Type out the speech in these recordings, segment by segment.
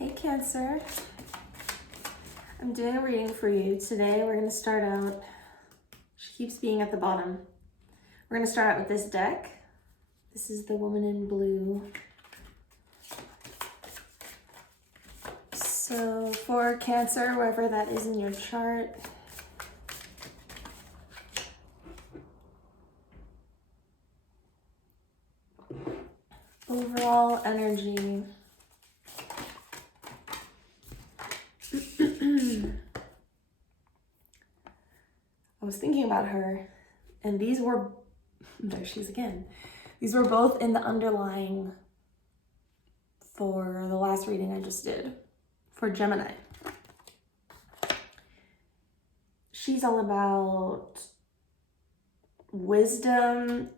Hey Cancer, I'm doing a reading for you. Today we're going to start out, she keeps being at the bottom. We're going to start out with this deck. This is the Woman in Blue. So for Cancer, wherever that is in your chart, overall energy. I was thinking about her, and these were, there she is again. These were both in the underlying for the last reading I just did for Gemini. She's all about wisdom.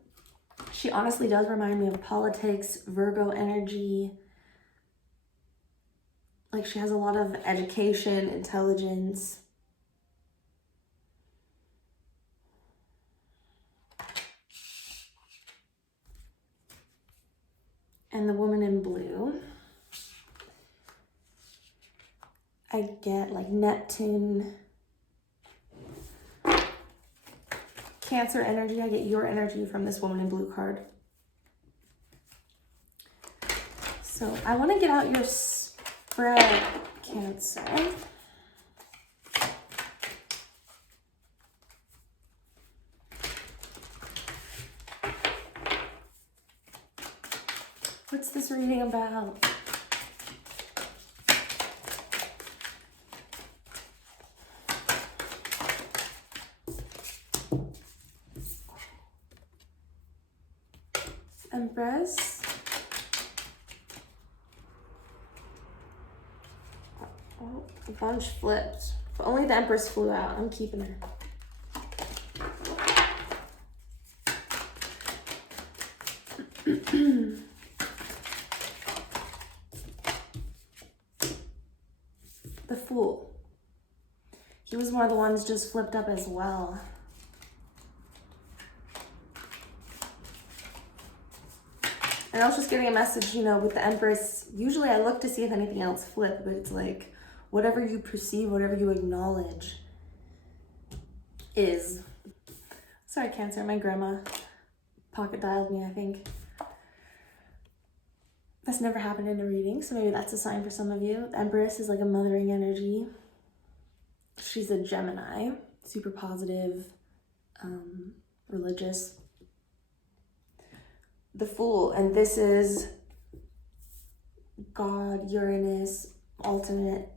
She honestly does remind me of politics, Virgo energy. Like she has a lot of education, intelligence. And the Woman in Blue, I get like Neptune, Cancer energy. I get your energy from this Woman in Blue card. So I want to get out your spread, Cancer. What's this reading about? Empress. Oh, a bunch flipped. If only the Empress flew out. I'm keeping her. The Fool. He was one of the ones just flipped up as well. And I was just getting a message, you know, with the Empress. Usually I look to see if anything else flipped, but it's like whatever you perceive, whatever you acknowledge is. Sorry, Cancer, my grandma pocket dialed me, I think. That's never happened in a reading, so maybe that's a sign for some of you. The Empress is like a mothering energy. She's a Gemini, super positive, religious. The Fool, and this is God, Uranus, alternate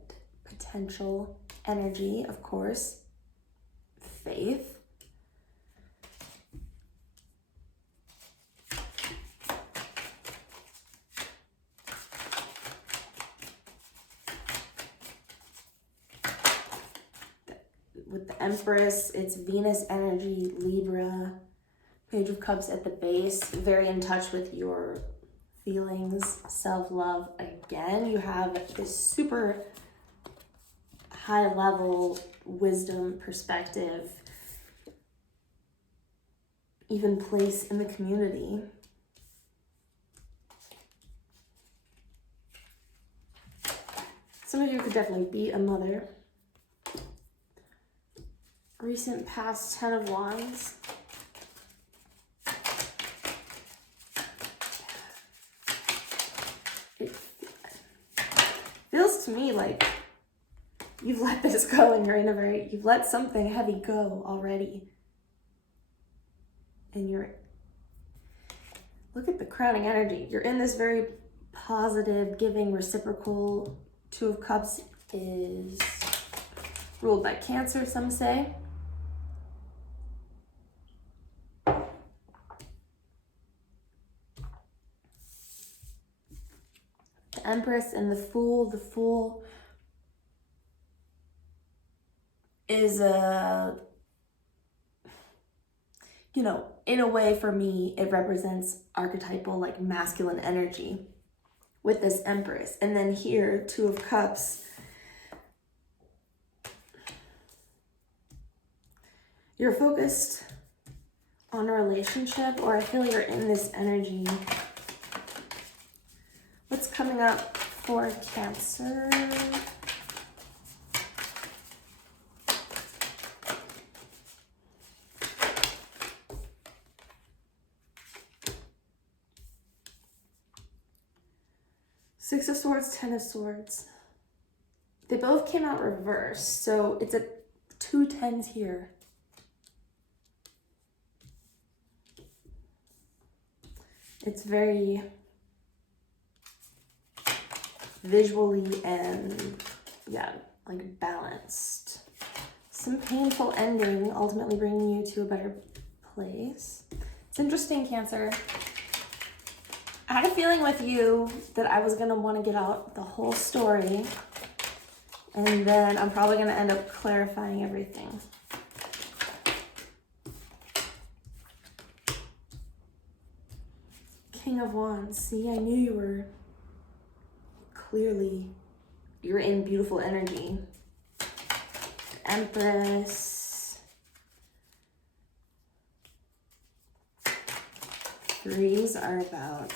potential energy, of course. Faith. With the Empress, it's Venus energy, Libra. Page of Cups at the base, very in touch with your feelings, self-love. Again, you have this super high level wisdom, perspective, even place in the community. Some of you could definitely be a mother. Recent past, 10 of Wands. It feels to me like you've let this go and you're in a very, you've let something heavy go already. And you're, look at the crowning energy. You're in this very positive, giving, reciprocal. Two of Cups is ruled by Cancer, some say. Empress and the Fool. The Fool is a, you know, in a way for me, it represents archetypal, like masculine energy with this Empress. And then here, Two of Cups. You're focused on a relationship, or I feel you're in this energy. What's coming up for Cancer. Six of Swords, Ten of Swords. They both came out reversed, so it's a 2 10s here. It's very visually and, yeah, like balanced. Some painful ending, ultimately bringing you to a better place. It's interesting, Cancer. I had a feeling with you that I was going to want to get out the whole story, and then I'm probably going to end up clarifying everything. King of Wands. See, I knew you were clearly, you're in beautiful energy. Empress. Threes are about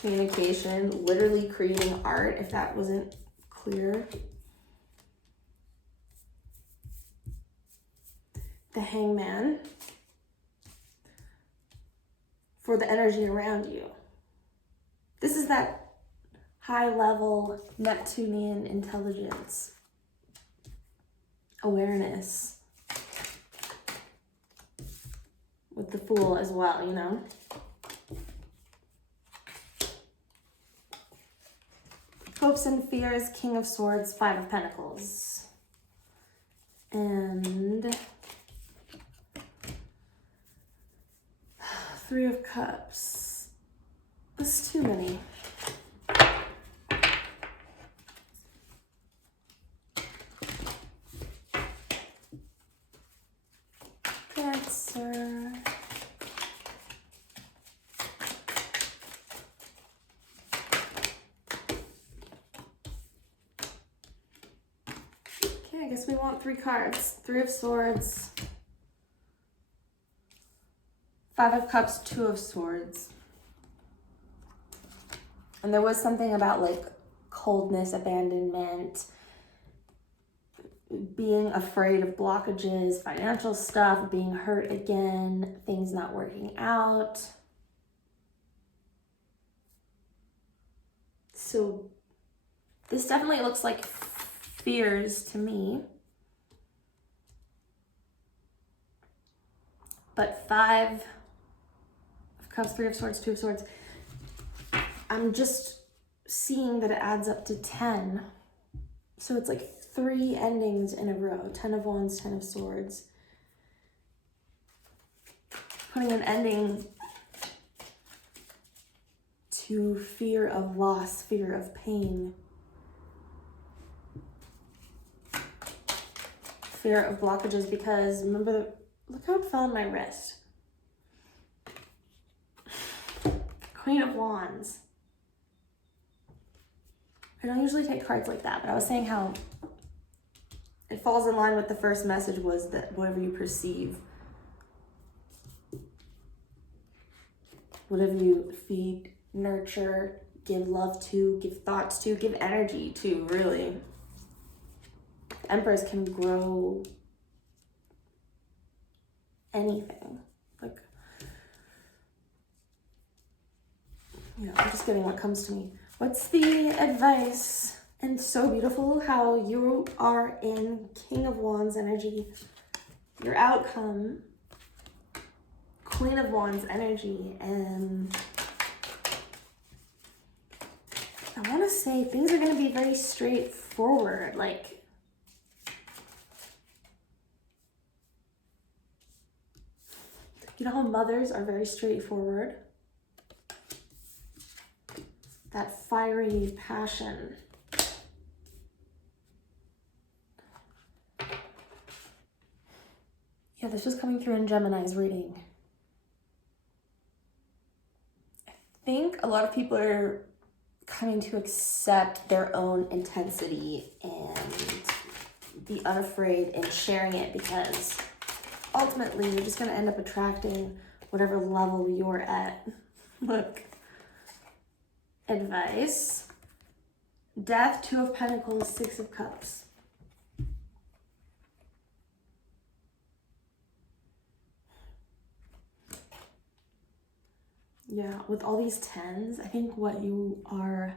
communication, literally creating art, if that wasn't clear. The Hangman. For the energy around you. This is that high level Neptunian intelligence, awareness. With the Fool as well, you know? Hopes and Fears, King of Swords, Five of Pentacles. And Three of Cups. That's too many. Cancer. Okay, I guess we want 3 cards. Three of Swords. Five of Cups, Two of Swords. And there was something about like coldness, abandonment, being afraid of blockages, financial stuff, being hurt again, things not working out. So this definitely looks like fears to me. But Five of Cups, Three of Swords, Two of Swords. I'm just seeing that it adds up to 10. So it's like 3 endings in a row. 10 of Wands, 10 of Swords. Putting an ending to fear of loss, fear of pain. Fear of blockages, because remember, look how it fell on my wrist. Queen of Wands. I don't usually take cards like that, but I was saying how it falls in line with the first message, was that whatever you perceive, whatever you feed, nurture, give love to, give thoughts to, give energy to, really. Empress can grow anything. Like, you know, I'm just getting what comes to me. What's the advice? And so beautiful how you are in King of Wands energy. Your outcome, Queen of Wands energy. And I want to say things are going to be very straightforward. Like, you know how mothers are very straightforward? That fiery passion. Yeah, this was coming through in Gemini's reading. I think a lot of people are coming to accept their own intensity and be unafraid in sharing it, because ultimately you're just going to end up attracting whatever level you're at. Look. Advice. Death, 2 of Pentacles, 6 of Cups. Yeah, with all these 10s, I think what you are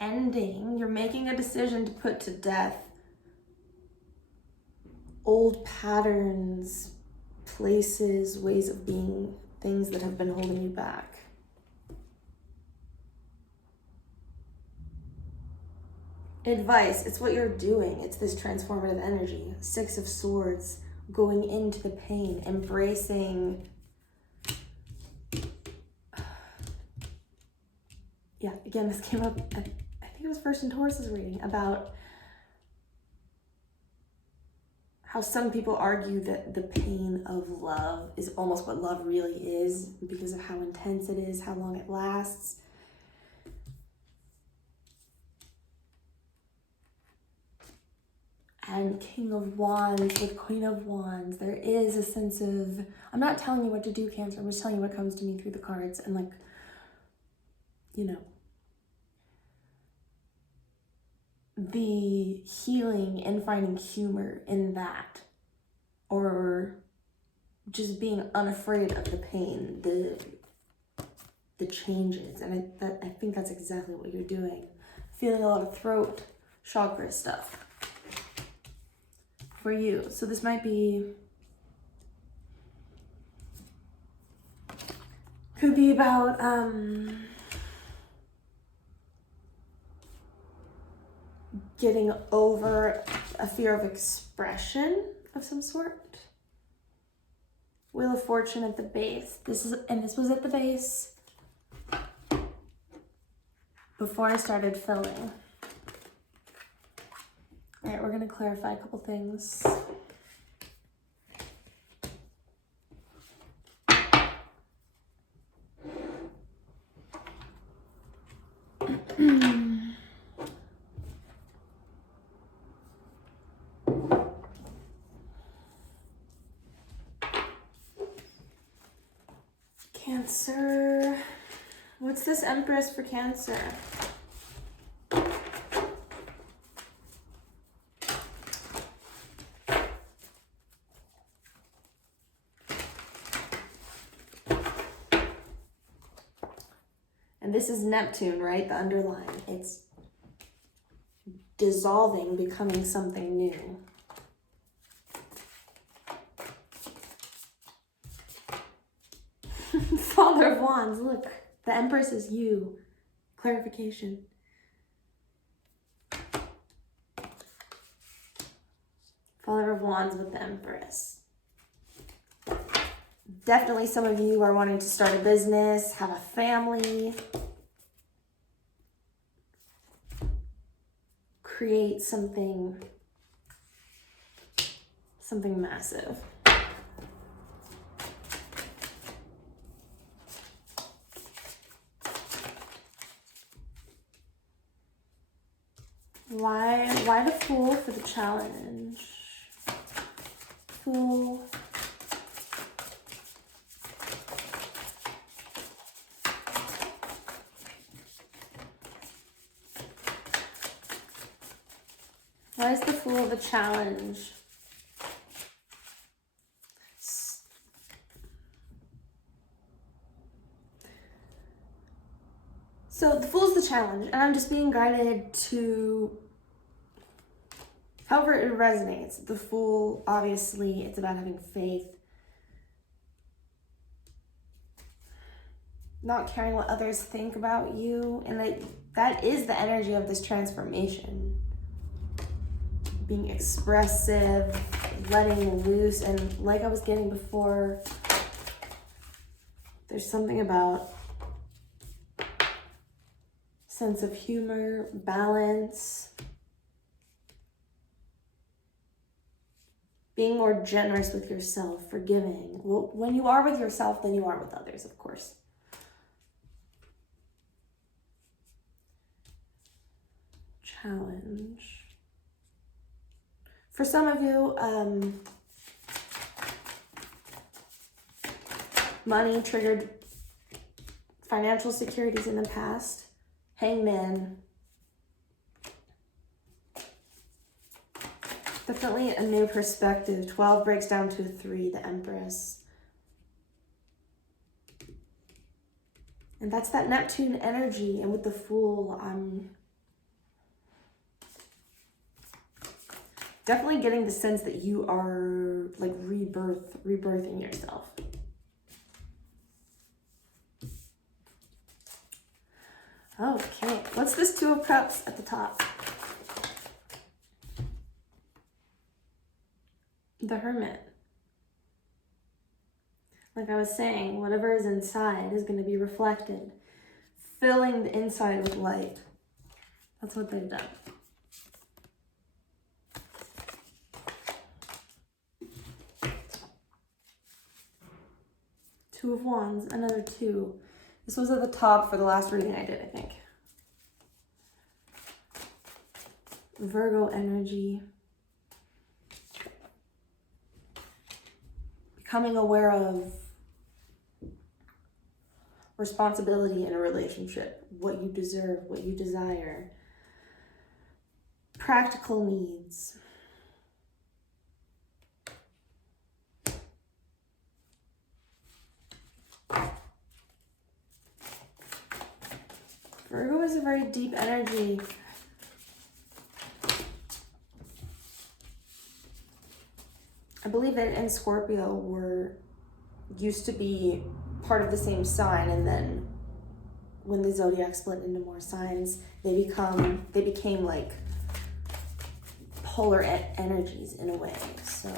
ending, you're making a decision to put to death old patterns, places, ways of being, things that have been holding you back. Advice, it's what you're doing. It's this transformative energy. 6 of Swords, going into the pain, embracing. Yeah, again, this came up, I think it was first in Taurus's reading, about how some people argue that the pain of love is almost what love really is because of how intense it is, how long it lasts. And King of Wands with Queen of Wands, there is a sense of, I'm not telling you what to do, Cancer, I'm just telling you what comes to me through the cards, and like, you know, the healing and finding humor in that, or just being unafraid of the pain, the changes, and I think that's exactly what you're doing. Feeling a lot of throat chakra stuff for you. So this might be, could be about getting over a fear of expression of some sort. Wheel of Fortune at the base. This was at the base before I started filming. All right, we're gonna clarify a couple things. Cancer. What's this Empress for Cancer? And this is Neptune, right? The underlying. It's dissolving, becoming something new. Father of Wands, look. The Empress is you. Clarification. Father of Wands with the Empress. Definitely some of you are wanting to start a business, have a family, create something massive. Why the Fool for the challenge? Fool. Why is the Fool the challenge? So the Fool's the challenge, and I'm just being guided to however it resonates. The Fool, obviously, it's about having faith, not caring what others think about you, and that is the energy of this transformation. Being expressive, letting loose, and like I was getting before, there's something about sense of humor, balance, being more generous with yourself, forgiving. Well, when you are with yourself, then you are with others, of course. Challenge. For some of you, Money triggered financial securities in the past. Hangman. Definitely a new perspective. 12 breaks down to a 3, the Empress. And that's that Neptune energy. And with the Fool, I'm definitely getting the sense that you are like rebirthing yourself. Okay, what's this Two of Cups at the top? The Hermit. Like I was saying, whatever is inside is going to be reflected, filling the inside with light. That's what they've done. Two of Wands, another 2. This was at the top for the last reading I did, I think. Virgo energy. Becoming aware of responsibility in a relationship, what you deserve, what you desire, practical needs. Virgo is a very deep energy. I believe it and Scorpio used to be part of the same sign, and then when the zodiac split into more signs, they became like polar energies in a way. So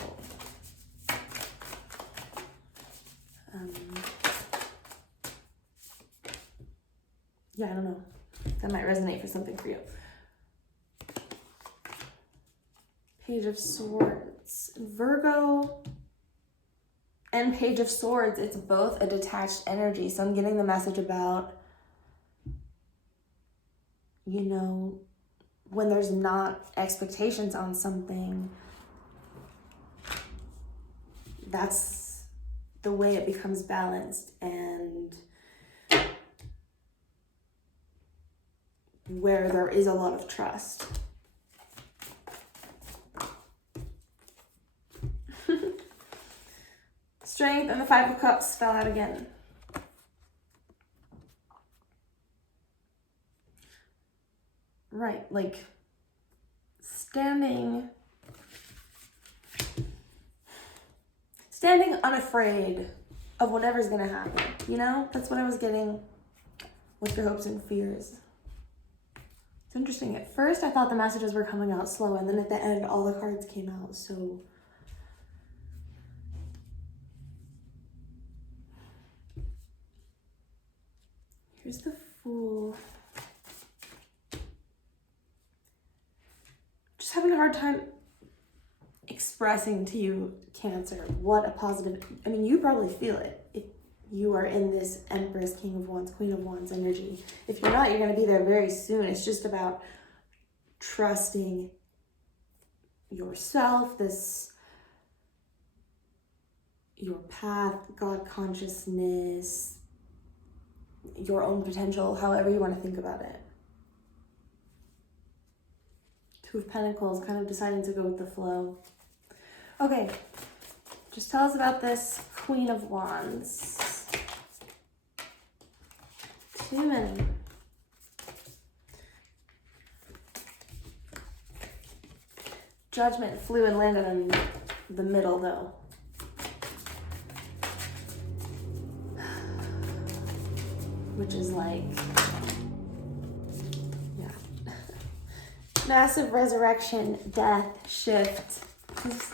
yeah, I don't know. That might resonate for something for you. Page of Swords. Virgo and Page of Swords, it's both a detached energy. So I'm getting the message about, you know, when there's not expectations on something, that's the way it becomes balanced, and where there is a lot of trust. Strength and the Five of Cups fell out again. Right, like standing unafraid of whatever's gonna happen, you know? That's what I was getting with your hopes and fears. It's interesting. At first, I thought the messages were coming out slow, and then at the end, all the cards came out. So here's the Fool. Just having a hard time expressing to you, Cancer, what a positive, I mean, you probably feel it if you are in this Empress, King of Wands, Queen of Wands energy. If you're not, you're going to be there very soon. It's just about trusting yourself, your path, God consciousness, your own potential, however you want to think about it. Two of Pentacles, kind of deciding to go with the flow. Okay, just tell us about this Queen of Wands. Too many. Judgment flew and landed in the middle, though. Which is like, yeah. Massive resurrection, death, shift. This is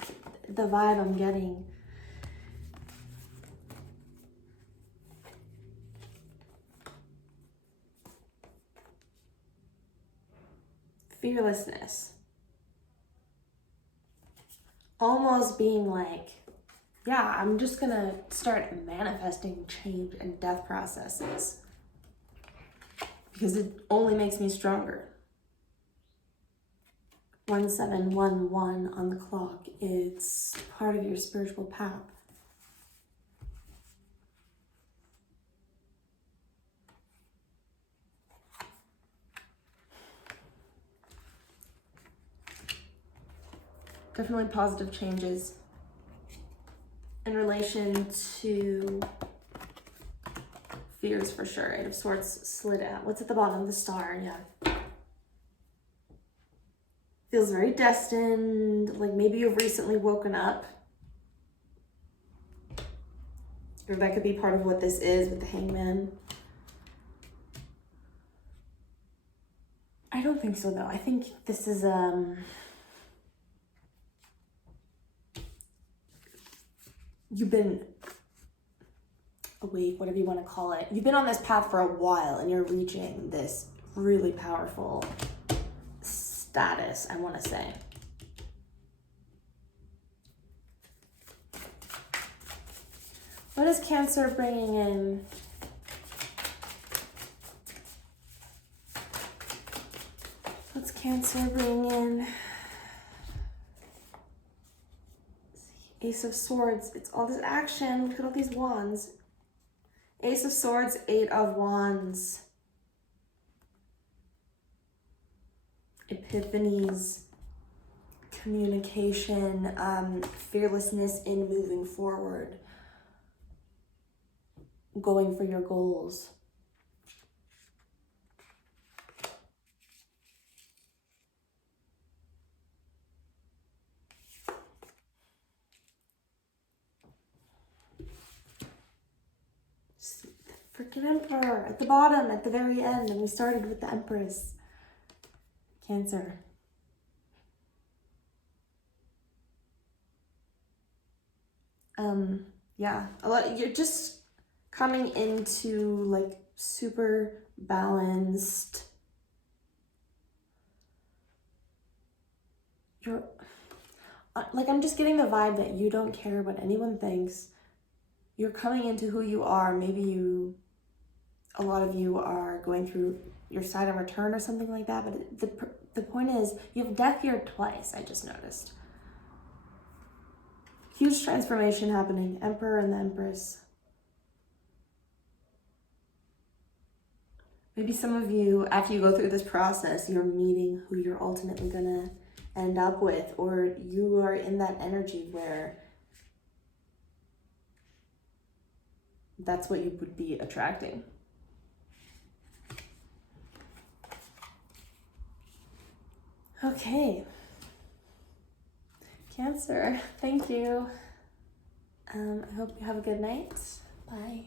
the vibe I'm getting. Fearlessness. Almost being like, yeah, I'm just gonna start manifesting change and death processes because it only makes me stronger. 1711 on the clock. It's part of your spiritual path. Definitely positive changes in relation to fears for sure. Eight of Swords slid out. What's at the bottom? The Star, yeah. Feels very destined, like maybe you've recently woken up. Or that could be part of what this is with the Hangman. I don't think so though. I think this is you've been awake, whatever you want to call it. You've been on this path for a while and you're reaching this really powerful status, I want to say. What is Cancer bringing in? What's Cancer bringing in? Ace of Swords. It's all this action. Look at all these wands. Ace of Swords, Eight of Wands. Epiphanies. Communication. Fearlessness in moving forward. Going for your goals. Freaking Emperor at the bottom, at the very end, and we started with the Empress. Cancer. Yeah, a lot. You're just coming into like super balanced. You're like, I'm just getting the vibe that you don't care what anyone thinks. You're coming into who you are. Maybe a lot of you are going through your Saturn return or something like that, but the point is, you have Death here twice, I just noticed. Huge transformation happening. Emperor and the Empress. Maybe some of you, after you go through this process, you're meeting who you're ultimately gonna end up with, or you are in that energy where that's what you would be attracting. Okay. Cancer, thank you. I hope you have a good night. Bye.